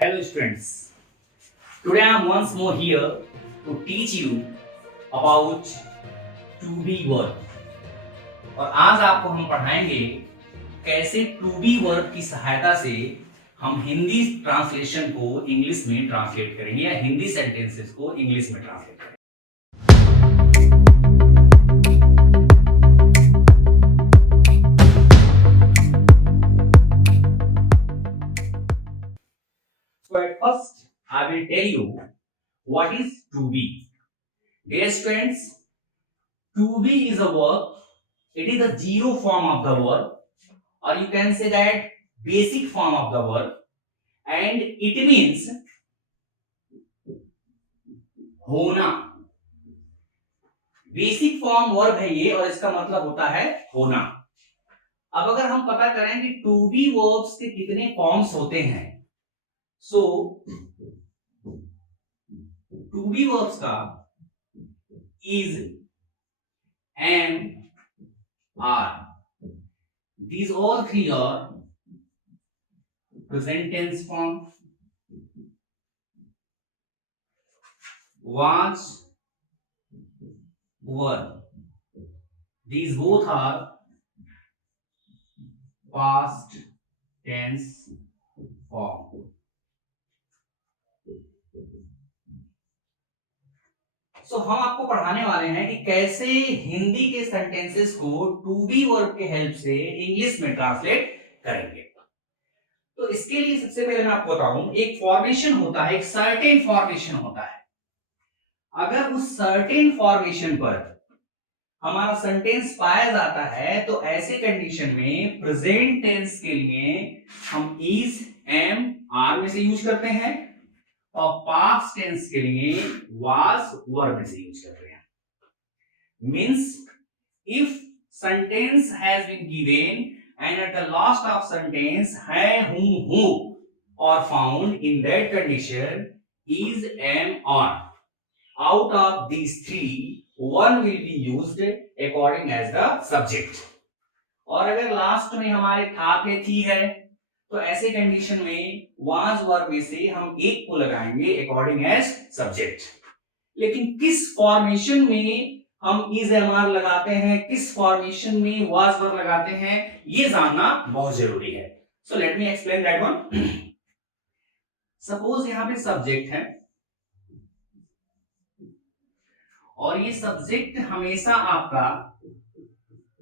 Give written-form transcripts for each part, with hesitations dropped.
Hello students, today I am once more here to teach you about to be verb और आज आपको हम पढ़ाएंगे कैसे टू बी वर्ब की सहायता से हम हिंदी ट्रांसलेशन को इंग्लिश में ट्रांसलेट करेंगे या हिंदी सेंटेंसेस को इंग्लिश में ट्रांसलेट करेंगे। So at first I will tell you what is to be. Dear students, to be is a verb. It is a zero form of the verb, or you can say that basic form of the verb, and it means होना। Basic form verb है ये और इसका मतलब होता है होना। अब अगर हम पता करें कि टू बी वर्ब्स के कितने फॉर्म्स होते हैं, सो टू बी वर्ब्स का is, am, are, these all three are present tense form, was, were. These both are past tense form. So हम आपको पढ़ाने वाले हैं कि कैसे हिंदी के सेंटेंसेस को टू बी वर्ब के हेल्प से इंग्लिश में ट्रांसलेट करेंगे। तो इसके लिए सबसे पहले मैं आपको बताऊं, एक फॉर्मेशन होता है, एक सर्टेन फॉर्मेशन होता है। अगर उस सर्टेन फॉर्मेशन पर हमारा सेंटेंस पाया जाता है तो ऐसे कंडीशन में प्रेजेंट टेंस के लिए हम इज, एम, आर में से यूज करते हैं और पास्ट टेंस के लिए वाज, वर में से यूज करते हैं। Means if sentence has been given and at the last of sentence है, who or found, in that condition is, am, are. Out of these three one will be used according as the subject. और अगर last में हमारे था थे थी है तो ऐसे कंडीशन में was verb में से हम एक को लगाएंगे according as subject। लेकिन किस फॉर्मेशन में हम इज, एम, आर लगाते हैं, किस फॉर्मेशन में वाज, वर लगाते हैं, ये जानना बहुत जरूरी है। So let me explain that one. Suppose यहां पे सब्जेक्ट है और ये सब्जेक्ट हमेशा आपका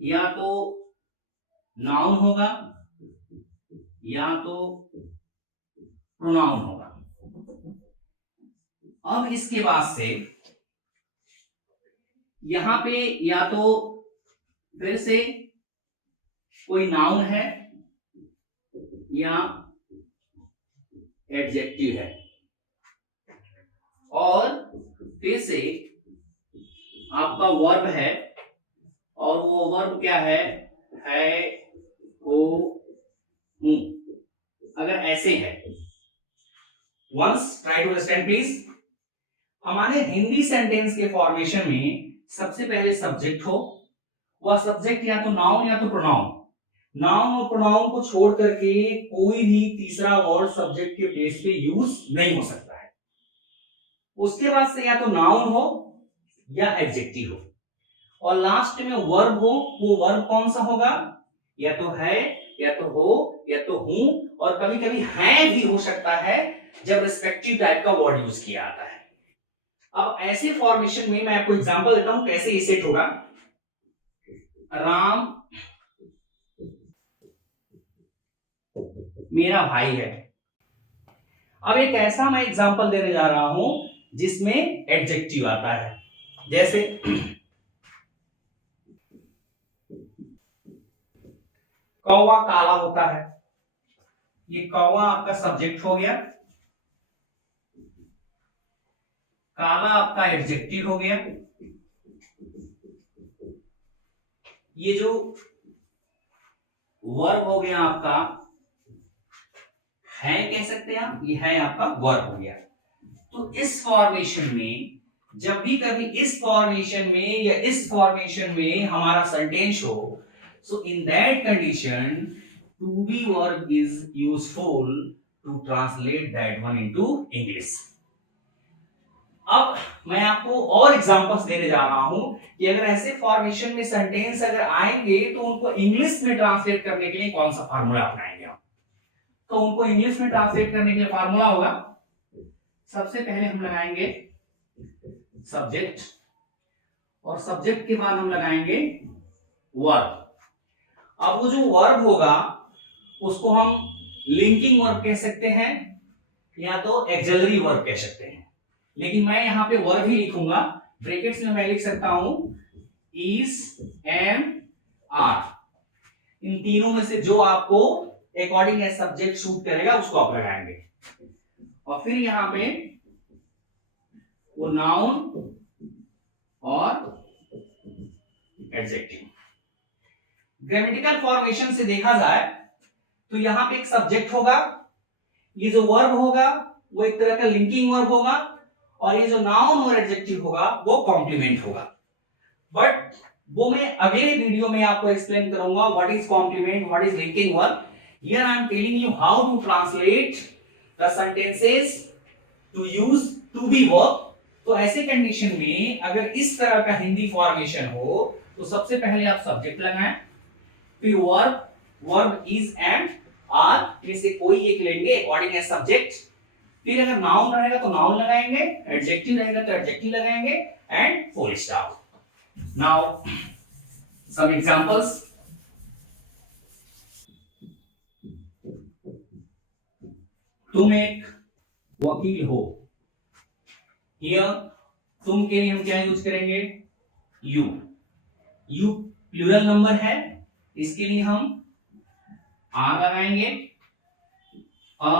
या तो नाउन होगा या तो प्रोनाउन होगा। अब इसके बाद से यहां पे या तो फिर से कोई नाउन है या एडजेक्टिव है और फिर से आपका वर्ब है और वो वर्ब क्या है हो, हूं। अगर ऐसे है, once try to understand please. हमारे हिंदी सेंटेंस के फॉर्मेशन में सबसे पहले सब्जेक्ट हो, वह सब्जेक्ट या तो नाउन या तो प्रोनाउन। नाउन और प्रोनाउन को छोड़ करके कोई भी तीसरा वर्ड सब्जेक्ट के प्लेस पे यूज नहीं हो सकता है। उसके बाद से या तो नाउन हो या एडजेक्टिव हो और लास्ट में वर्ब हो। वो वर्ब कौन सा होगा? या तो है या तो हो या तो हूं और कभी कभी है भी हो सकता है जब रिस्पेक्टिव टाइप का वर्ड यूज किया आता है। अब ऐसे फॉर्मेशन में मैं आपको एग्जांपल देता हूं कैसे ये सेट होगा। राम मेरा भाई है। अब एक ऐसा मैं एग्जांपल देने जा रहा हूं जिसमें एडजेक्टिव आता है, जैसे कौवा काला होता है। ये कौवा आपका सब्जेक्ट हो गया, काला आपका एडजेक्टिव हो गया। ये जो वर्ब हो गया आपका है, कह सकते हैं आप, ये है आपका वर्ब हो गया। तो इस फॉर्मेशन में जब भी कभी इस फॉर्मेशन में या इस फॉर्मेशन में हमारा सेंटेंस हो, so in that condition to be verb is useful to translate that one into English. अब मैं आपको और एग्जांपल्स देने जा रहा हूं कि अगर ऐसे फॉर्मेशन में सेंटेंस अगर आएंगे तो उनको इंग्लिश में ट्रांसलेट करने के लिए कौन सा फार्मूला अपनाएंगे आप। तो उनको इंग्लिश में ट्रांसलेट करने के लिए फार्मूला होगा, सबसे पहले हम लगाएंगे सब्जेक्ट और सब्जेक्ट के बाद हम लगाएंगे वर्ब। अब वो जो वर्ब होगा उसको हम लिंकिंग वर्ब कह सकते हैं या तो एक्सिलरी वर्ब कह सकते हैं, लेकिन मैं यहां पे वर्ब ही लिखूंगा। ब्रैकेट्स में मैं लिख सकता हूं इज, एम, आर। इन तीनों में से जो आपको अकॉर्डिंग एज सब्जेक्ट सूट करेगा उसको आप लगाएंगे। और फिर यहां पे वो नाउन और एडजेक्टिव। ग्रामेटिकल फॉर्मेशन से देखा जाए तो यहां पे एक सब्जेक्ट होगा, ये जो वर्ब होगा वो एक तरह का लिंकिंग वर्ब होगा, और ये जो नाउन और एडजेक्टिव होगा वो कॉम्प्लीमेंट होगा। बट वो मैं अगले वीडियो में आपको एक्सप्लेन करूंगा what is complement, what is linking verb. Here I am telling you how to translate the sentences to use to be verb. तो ऐसे कंडीशन में अगर इस तरह का हिंदी फॉर्मेशन हो तो सबसे पहले आप सब्जेक्ट लगाएं, फिर verb, verb is and are में से कोई एक लेंगे अकॉर्डिंग एज सब्जेक्ट। फिर अगर नाउन रहेगा तो नाउन लगाएंगे, एडजेक्टिव रहेगा तो एडजेक्टिव लगाएंगे, and full stop. Now some examples. तुम एक वकील हो, हियर तुम के लिए हम क्या यूज करेंगे, यू। यू प्लूरल नंबर है, इसके लिए हम आर लगाएंगे, a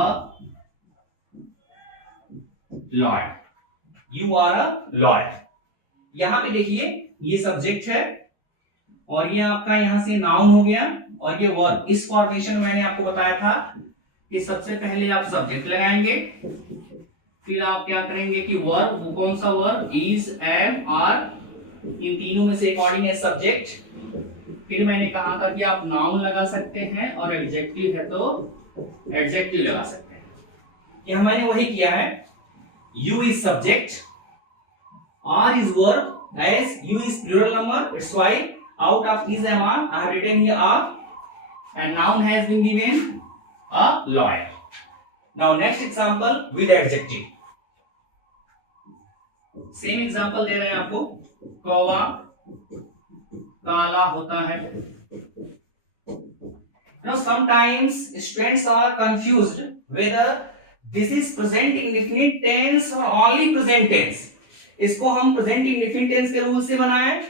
lawyer, you are a lawyer. यहां पे देखिए ये सब्जेक्ट है और ये आपका यहां से नाउन हो गया और ये वर्ब। इस फॉर्मेशन मैंने आपको बताया था कि सबसे पहले आप सब्जेक्ट लगाएंगे, फिर आप क्या करेंगे कि वर्ब, वो कौन सा वर्ब, इज, एम, आर, इन तीनों में से अकॉर्डिंग एज सब्जेक्ट। फिर मैंने कहा था कि आप नाउन लगा सकते हैं और एडजेक्टिव है तो एडजेक्टिव लगा सकते हैं। यहां मैंने वही किया है। You is subject, are is verb, as you is plural number, it's why out of is and are I have written here are, and noun has been given a lawyer. Now next example with adjective. Same example दे रहे हैं आपको, कौवा काला होता है। Now sometimes students are confused whether this is present indefinite tense or only present tense. इसको हम present indefinite tense के रूल से बनाएं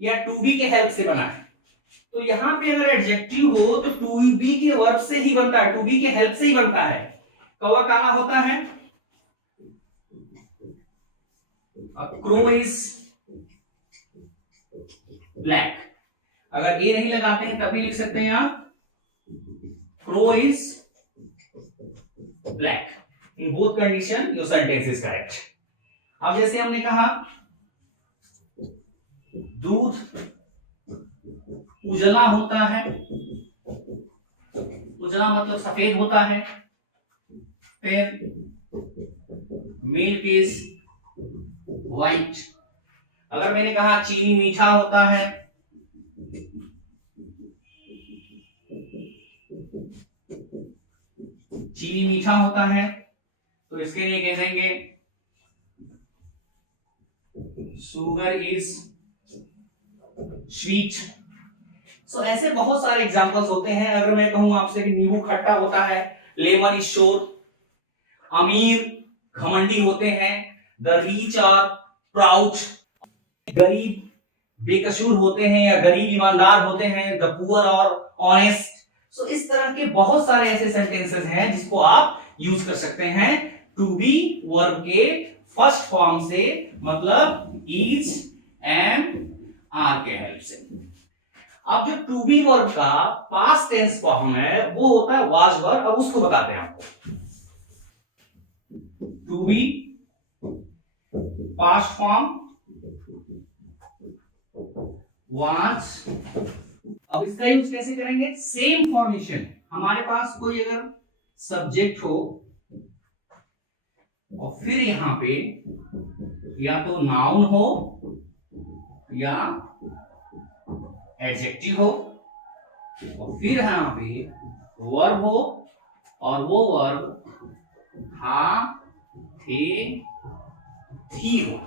या टू बी के हेल्प से बनाएं। तो यहां पे अगर एडजेक्टिव हो तो टू बी के वर्ब से ही बनता है, टू बी के हेल्प से ही बनता है। कौवा काला होता है, क्रो इज ब्लैक। अगर ये नहीं लगाते हैं तब भी लिख सकते हैं आप crow is black. In both condition your sentence is correct. अब जैसे हमने कहा दूध उजला होता है, उजला मतलब सफेद होता है। फिर मिल्क इज व्हाइट। अगर मैंने कहा चीनी मीठा होता है, चीनी मीठा होता है तो इसके लिए कह देंगे शुगर इज स्वीट। सो ऐसे बहुत सारे एग्जांपल्स होते हैं। अगर मैं कहूं आपसे कि नींबू खट्टा होता है, लेमन इज शोर। अमीर घमंडी होते हैं, द रीच आर प्राउड। गरीब बेकसूर होते हैं या गरीब ईमानदार होते हैं, द पुअर और ऑनेस्ट। सो इस तरह के बहुत सारे ऐसे सेंटेंसेस हैं जिसको आप यूज कर सकते हैं टू बी वर्ब के फर्स्ट फॉर्म से, मतलब इज, एम, आर के हेल्प से। अब जो टू बी वर्ब का पास्ट टेंस फॉर्म है वो होता है वाज वर्ब। अब उसको बताते हैं आपको। To be past form was. अब इसका यूज कैसे करेंगे, सेम फॉर्मेशन। हमारे पास कोई अगर सब्जेक्ट हो और फिर यहां पे या तो नाउन हो या एडजेक्टिव हो और फिर यहां पे वर्ब हो और वो वर्ब था, थे, थी हो।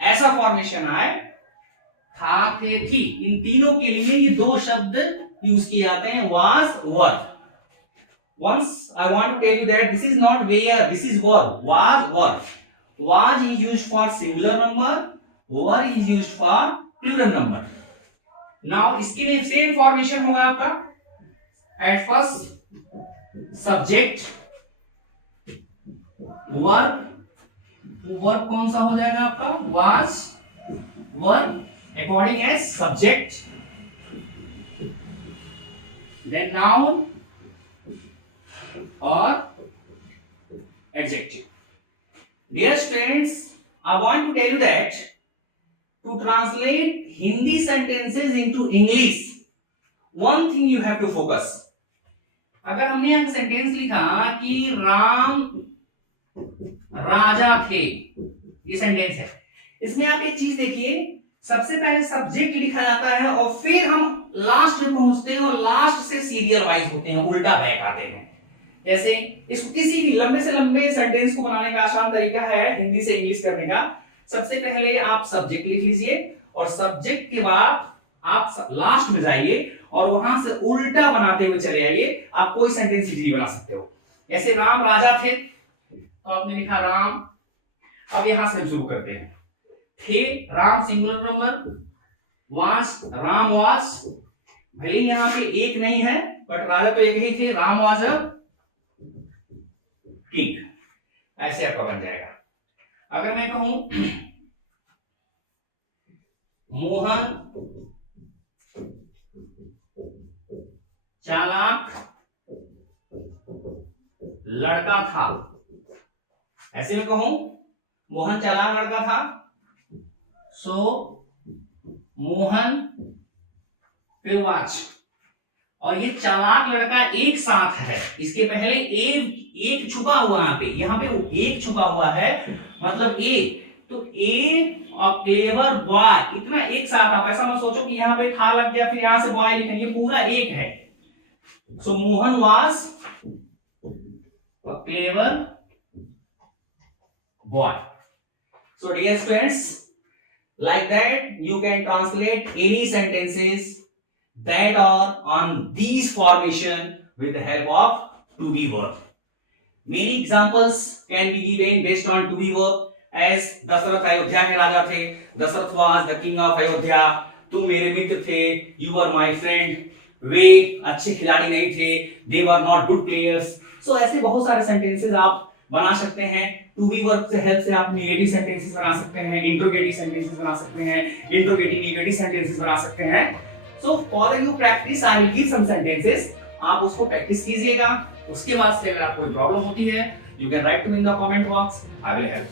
ऐसा फॉर्मेशन आए, था, थे, थी, इन तीनों के लिए ये दो शब्द यूज किए जाते हैं, was, were. Once I want to tell you that this is not where, this is verb. Was, were. Was is used for singular number, were is used for plural number. Now इसके लिए same formation होगा आपका. At first subject, verb, verb कौन सा हो जाएगा आपका, was, were, according as subject, then noun or adjective. Dear students, I want to tell you that to translate Hindi sentences into English, one thing you have to focus. अगर हमने यहाँ sentence लिखा कि राम राजा थे, ये सेंटेंस है, इसमें आप एक चीज देखिए, सबसे पहले सब्जेक्ट लिखा जाता है और फिर हम लास्ट में पहुंचते हैं और लास्ट से सीरियल वाइज होते हैं, उल्टा बैक आते हैं। जैसे इसको किसी भी लंबे से लंबे सेंटेंस को बनाने का आसान तरीका है हिंदी से इंग्लिश करने का, सबसे पहले आप सब्जेक्ट लिख लीजिए और सब्जेक्ट के बाद आप लास्ट में जाइए और वहां से उल्टा बनाते हुए चले आइए, आप कोई सेंटेंस इजीली बना सकते हो। जैसे राम राजा थे तो आपने लिखा राम, अब यहां से हम शुरू करते हैं, थे राम सिंगुलर नंबर, वास राम वास, भले यहां पे एक नहीं है बट राजा तो एक ही थे, राम वाज अ किंग, ऐसे आपका बन जाएगा। अगर मैं कहूं मोहन चालाक लड़का था, ऐसे में कहूं मोहन चालाक लड़का था, सो मोहन फिर वाच, और ये चालाक लड़का एक साथ है, इसके पहले एक छुपा हुआ यहाँ पे एक छुपा हुआ है, मतलब ए, तो ए और क्लेवर बॉय, इतना एक साथ, आप ऐसा मत सोचो कि यहाँ पे था लग गया फिर यहां से बॉय लिखेंगे, ये पूरा एक है। So Mohan was clever boy. So dear students, like that you can translate any sentences that are on these formation with the help of to be verb. Many examples can be given based on to be verb, as Dasharath Ayodhya के राजा थे, Dasharath was the king of Ayodhya, तुम मेरे मित्र थे, you were my friend, वे अच्छे खिलाड़ी नहीं थे, they were not good players. So ऐसे बहुत सारे sentences आप बना सकते हैं। टू बी वर्ब से हेल्प से आप नेगेटिव सेंटेंसेस बना सकते हैं, इंट्रोगेटिव सेंटेंसेस बना सकते हैं, इंट्रोगेटिव नेगेटिव सेंटेंसेस बना सकते हैं। So for you practice I will give some sentences, आप उसको प्रैक्टिस कीजिएगा। उसके बाद से अगर आपको कोई प्रॉब्लम होती है, you can write to me in the comment box, I will help.